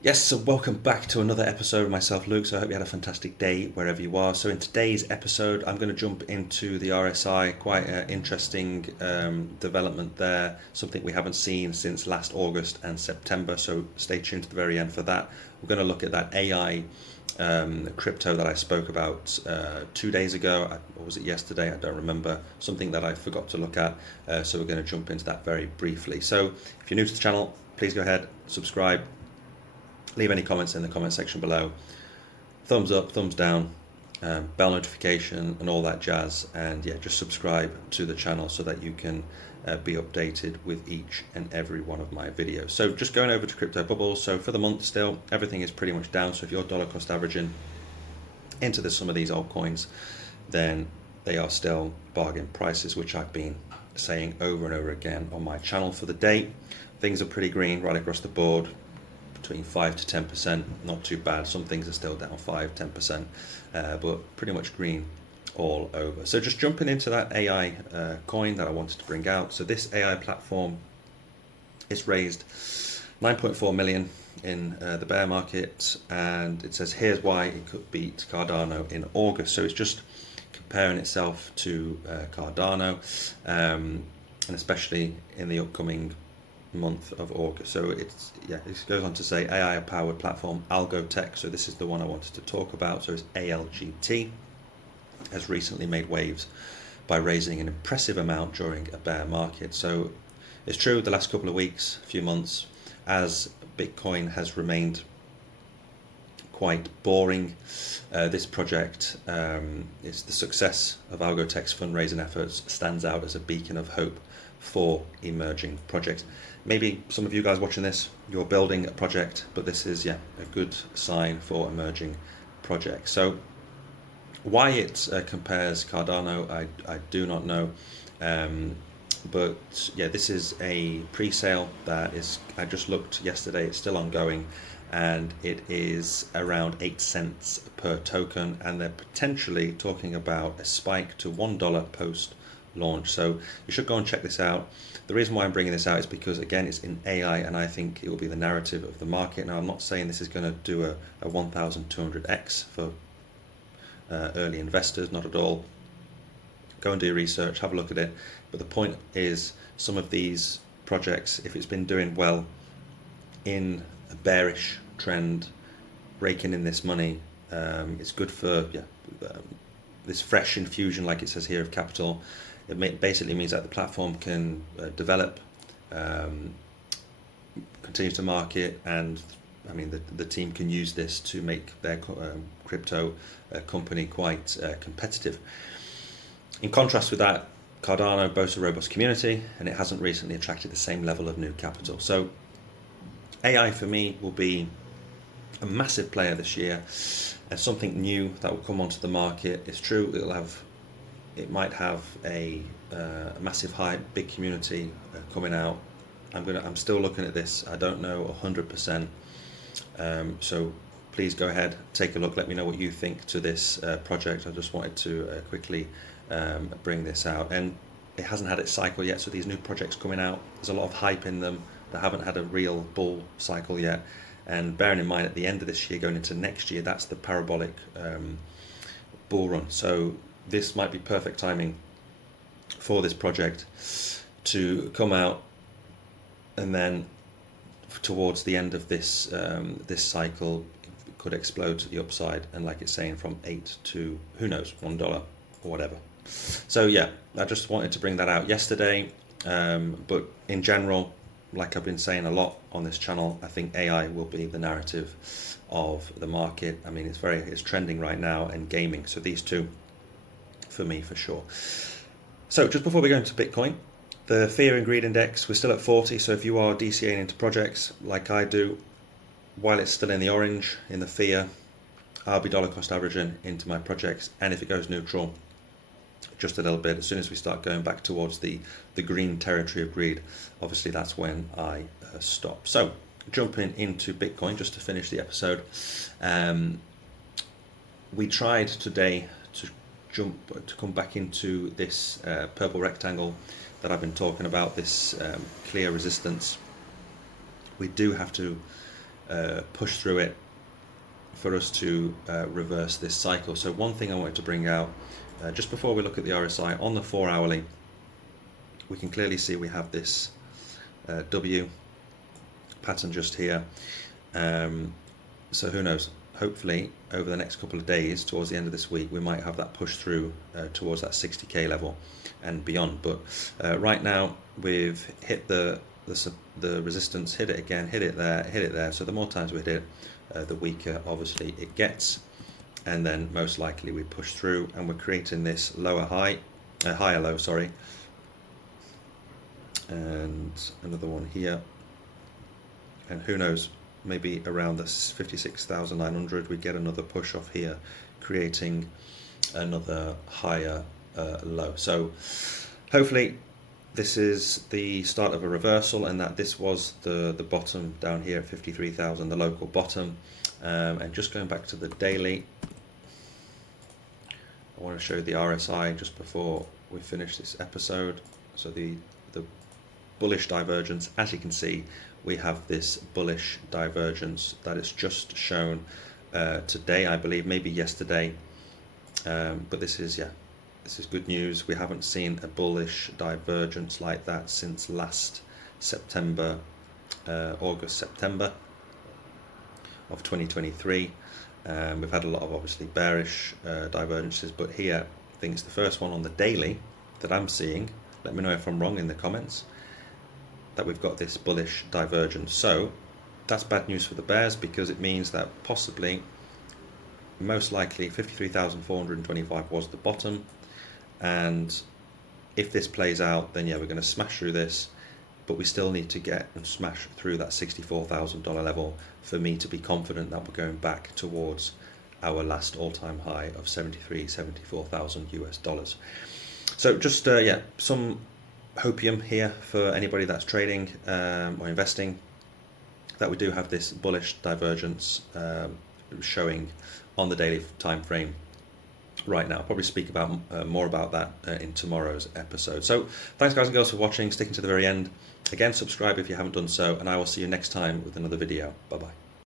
Yes, so welcome back to another episode of myself, Luke. So I hope you had a fantastic day wherever you are. So in today's episode, I'm going to jump into the RSI. Quite an interesting development there. Something we haven't seen since last August and September. So stay tuned to the very end for that. We're going to look at that AI crypto that I spoke about 2 days ago, or was it yesterday? I don't remember. Something that I forgot to look at. So we're going to jump into that very briefly. So if you're new to the channel, please go ahead, subscribe. Leave any comments in the comment section below. Thumbs up, thumbs down, bell notification and all that jazz. And yeah, just subscribe to the channel so that you can be updated with each and every one of my videos. So just going over to Crypto Bubbles. So for the month still, everything is pretty much down. So if you're dollar cost averaging into some of these altcoins, then they are still bargain prices, which I've been saying over and over again on my channel. For the day, things are pretty green right across the board, between 5 to 10%, not too bad. Some things are still down 5-10%, but pretty much green all over. So just jumping into that AI coin that I wanted to bring out. So this AI platform is raised 9.4 million in the bear market, and it says here's why it could beat Cardano in August. So it's just comparing itself to Cardano, and especially in the upcoming month of August. So it goes on to say AI powered platform Algotech. So this is the one I wanted to talk about. So it's ALGT, has recently made waves by raising an impressive amount during a bear market. So it's true, the last couple of weeks, few months, as Bitcoin has remained quite boring. This project, is the success of Algotech's fundraising efforts, stands out as a beacon of hope for emerging projects. Maybe some of you guys watching this, you're building a project, but this is a good sign for emerging projects. So why it compares Cardano, I do not know. But yeah, this is a pre-sale that is, I just looked yesterday, it's still ongoing, and it is around 8 cents per token, and they're potentially talking about a spike to $1 post launch. So you should go and check this out. The reason why I'm bringing this out is because, again, it's in AI, and I think it will be the narrative of the market. Now, I'm not saying this is going to do a 1200x for early investors, not at all. Go and do your research, have a look at it. But the point is, some of these projects, if it's been doing well in a bearish trend, raking in this money, it's good for this fresh infusion, like it says here, of capital. It basically means that the platform can develop, continue to market, and I mean the team can use this to make their crypto company quite competitive. In contrast with that, Cardano boasts a robust community, and it hasn't recently attracted the same level of new capital. So AI for me will be a massive player this year, and something new that will come onto the market. It's true, it might have a massive hype, big community coming out. I'm still looking at this. I don't know 100%. So please go ahead, take a look. Let me know what you think to this project. I just wanted to quickly bring this out, and it hasn't had its cycle yet. So these new projects coming out, there's a lot of hype in them that haven't had a real bull cycle yet. And bearing in mind, at the end of this year, going into next year, that's the parabolic bull run. So this might be perfect timing for this project to come out, and then towards the end of this this cycle, it could explode to the upside, and like it's saying, from 8 to, who knows, $1 or whatever. So yeah, I just wanted to bring that out yesterday. But in general, like I've been saying a lot on this channel, I think AI will be the narrative of the market. I mean, it's trending right now, and gaming. So these two, for me, for sure. So just before we go into Bitcoin, the Fear and Greed Index, we're still at 40. So if you are DCAing into projects like I do, while it's still in the orange, in the fear, I'll be dollar cost averaging into my projects. And if it goes neutral, just a little bit, as soon as we start going back towards the green territory of greed, obviously that's when I stop. So jumping into Bitcoin, just to finish the episode, we tried today to come back into this purple rectangle that I've been talking about, this clear resistance. We do have to push through it for us to reverse this cycle. So one thing I wanted to bring out just before we look at the RSI on the 4 hourly, we can clearly see we have this W pattern just here. So who knows, hopefully over the next couple of days towards the end of this week we might have that push through towards that 60k level and beyond. But right now we've hit the resistance, hit it again, hit it there. So the more times we hit it, the weaker obviously it gets, and then most likely we push through and we're creating this higher low, sorry, and another one here, and who knows, maybe around the 56,900 we get another push off here, creating another higher low. So hopefully this is the start of a reversal, and that this was the bottom down here at 53,000, the local bottom. And just going back to the daily, I want to show the RSI just before we finish this episode. So the bullish divergence, as you can see, we have this bullish divergence that is just shown today, I believe, maybe yesterday, but this is good news. We haven't seen a bullish divergence like that since last September, August-September of 2023. We've had a lot of obviously bearish divergences, but here I think it's the first one on the daily that I'm seeing. Let me know if I'm wrong in the comments, that we've got this bullish divergence. So that's bad news for the bears, because it means that possibly, most likely, 53,425 was the bottom, and if this plays out, then yeah, we're going to smash through this, but we still need to get and smash through that $64,000 level for me to be confident that we're going back towards our last all-time high of 74,000 US dollars. So just some hopium here for anybody that's trading or investing, that we do have this bullish divergence showing on the daily time frame right now. I'll probably speak about more about that in tomorrow's episode. So thanks guys and girls for watching, sticking to the very end. Again, subscribe if you haven't done so, and I will see you next time with another video. Bye bye.